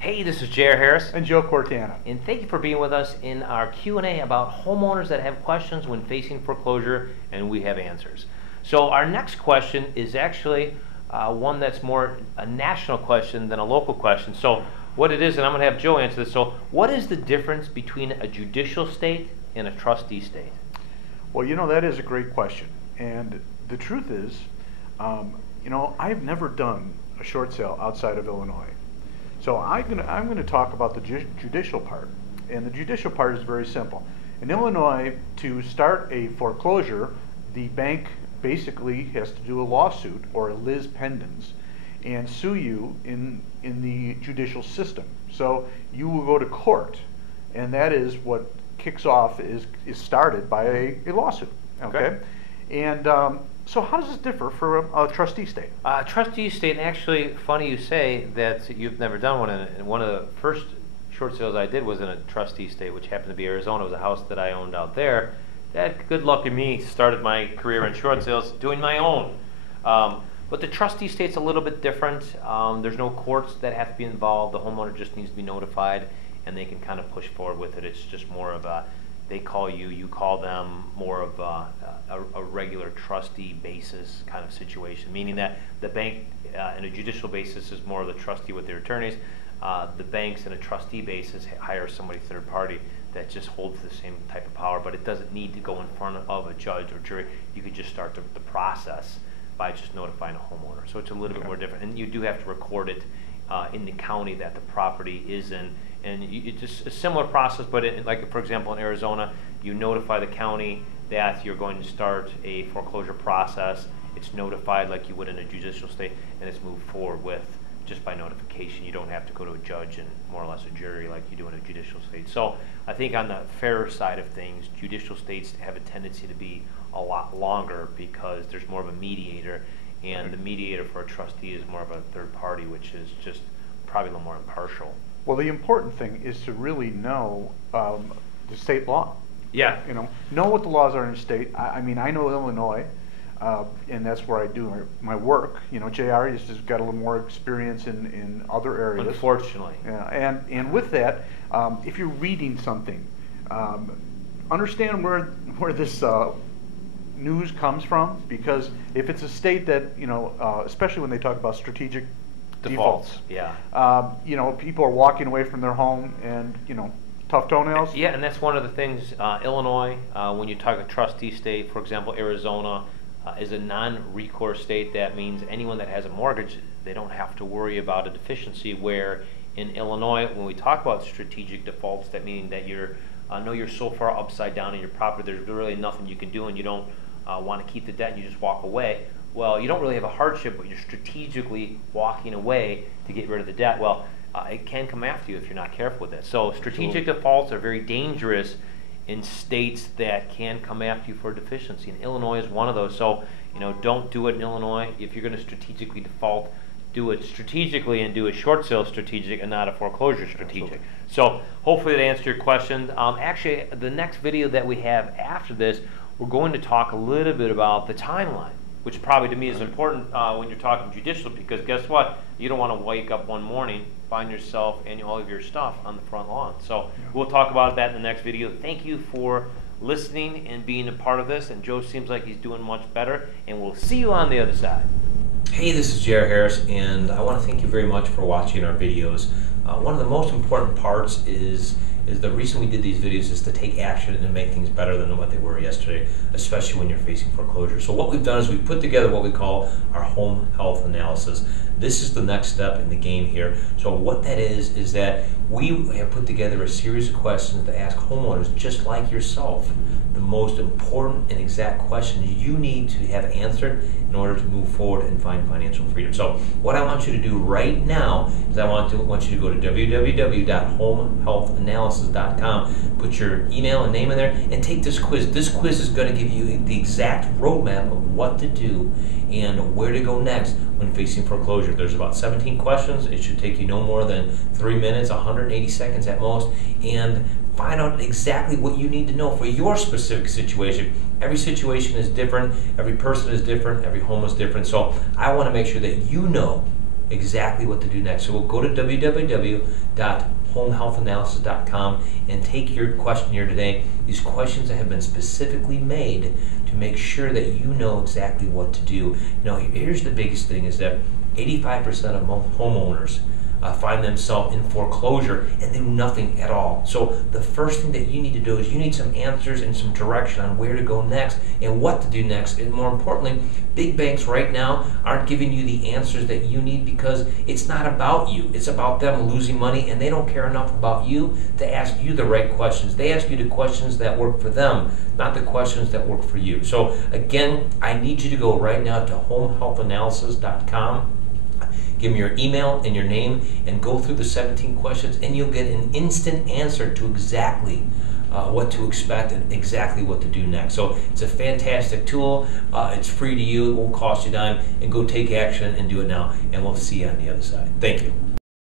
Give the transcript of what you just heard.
Hey, this is J.R. Harris. And Joe Cortana. And thank you for being with us in our Q&A about homeowners that have questions when facing foreclosure, and we have answers. So our next question is actually one that's more a national question than a local question. So what it is, and I'm going to have Joe answer this, so what is the difference between a judicial state and a trustee state? Well, that is a great question. And the truth is, I've never done a short sale outside of Illinois. So I'm going to talk about the judicial part, and the judicial part is very simple. In Illinois, to start a foreclosure, the bank basically has to do a lawsuit or a lis pendens and sue you in the judicial system. So you will go to court, and that is what kicks off is started by a lawsuit. Okay, and so how does this differ for a trustee state? Trustee state, actually, funny you say that you've never done one. And one of the first short sales I did was in a trustee state, which happened to be Arizona. It was a house that I owned out there. That, good luck in me, started my career in short sales doing my own. But the trustee state's a little bit different. There's no courts that have to be involved. The homeowner just needs to be notified, and they can kind of push forward with it. It's just more of a, they call you, you call them, more of a regular trustee basis kind of situation, meaning that the bank in a judicial basis is more of the trustee with their attorneys. The banks in a trustee basis hire somebody third party that just holds the same type of power, but it doesn't need to go in front of a judge or jury. You could just start the process by just notifying a homeowner. So it's a little bit more different, and you do have to record it in the county that the property is in. And it's just a similar process, but like for example in Arizona, you notify the county that you're going to start a foreclosure process. It's notified like you would in a judicial state, and it's moved forward with just by notification. You don't have to go to a judge and more or less a jury like you do in a judicial state. So I think on the fairer side of things, judicial states have a tendency to be a lot longer because there's more of a mediator, and the mediator for a trustee is more of a third party, which is just probably a little more impartial. Well, the important thing is to really know the state law. Yeah. Know what the laws are in the state. I mean, I know Illinois, and that's where I do my work. JR has just got a little more experience in other areas. Unfortunately. Yeah, and with that, if you're reading something, understand where this news comes from, because if it's a state that, especially when they talk about strategic defaults. Yeah. People are walking away from their home and, tough toenails. Yeah, and that's one of the things. Illinois, when you talk a trustee state, for example, Arizona is a non-recourse state. That means anyone that has a mortgage, they don't have to worry about a deficiency, where in Illinois, when we talk about strategic defaults, that meaning that you're so far upside down in your property, there's really nothing you can do, and you don't want to keep the debt, and you just walk away. Well, you don't really have a hardship, but you're strategically walking away to get rid of the debt. Well, it can come after you if you're not careful with it. So strategic defaults are very dangerous in states that can come after you for a deficiency. And Illinois is one of those. So, don't do it in Illinois. If you're going to strategically default, do it strategically and do a short sale strategic and not a foreclosure strategic. Absolutely. So hopefully that answered your question. Actually, the next video that we have after this, we're going to talk a little bit about the timeline, which probably to me is important when you're talking judicial, because guess what? You don't want to wake up one morning, find yourself and all of your stuff on the front lawn. So we'll talk about that in the next video. Thank you for listening and being a part of this, and Joe seems like he's doing much better, and we'll see you on the other side. Hey, this is J.R. Harris, and I want to thank you very much for watching our videos. One of the most important parts is the reason we did these videos is to take action and make things better than what they were yesterday, especially when you're facing foreclosure. So what we've done is we've put together what we call our home health analysis. This is the next step in the game here. So what that is that we have put together a series of questions to ask homeowners just like yourself the most important and exact questions you need to have answered in order to move forward and find financial freedom. So what I want you to do right now is I want you to go to www.homehealthanalysis.com, put your email and name in there, and take this quiz. This quiz is going to give you the exact roadmap of what to do and where to go next when facing foreclosure. There's about 17 questions. It should take you no more than 3 minutes, 180 seconds at most, and find out exactly what you need to know for your specific situation. Every situation is different, every person is different, every home is different, so I want to make sure that you know exactly what to do next. So we'll go to www.homehealthanalysis.com and take your questionnaire today. These questions that have been specifically made to make sure that you know exactly what to do. Now, here's the biggest thing is that 85% of homeowners find themselves in foreclosure and they do nothing at all. So the first thing that you need to do is you need some answers and some direction on where to go next and what to do next. And more importantly, big banks right now aren't giving you the answers that you need because it's not about you. It's about them losing money, and they don't care enough about you to ask you the right questions. They ask you the questions that work for them, not the questions that work for you. So again, I need you to go right now to homehealthanalysis.com. Give me your email and your name and go through the 17 questions, and you'll get an instant answer to exactly what to expect and exactly what to do next. So it's a fantastic tool. It's free to you. It won't cost you a dime. And go take action and do it now. And we'll see you on the other side. Thank you.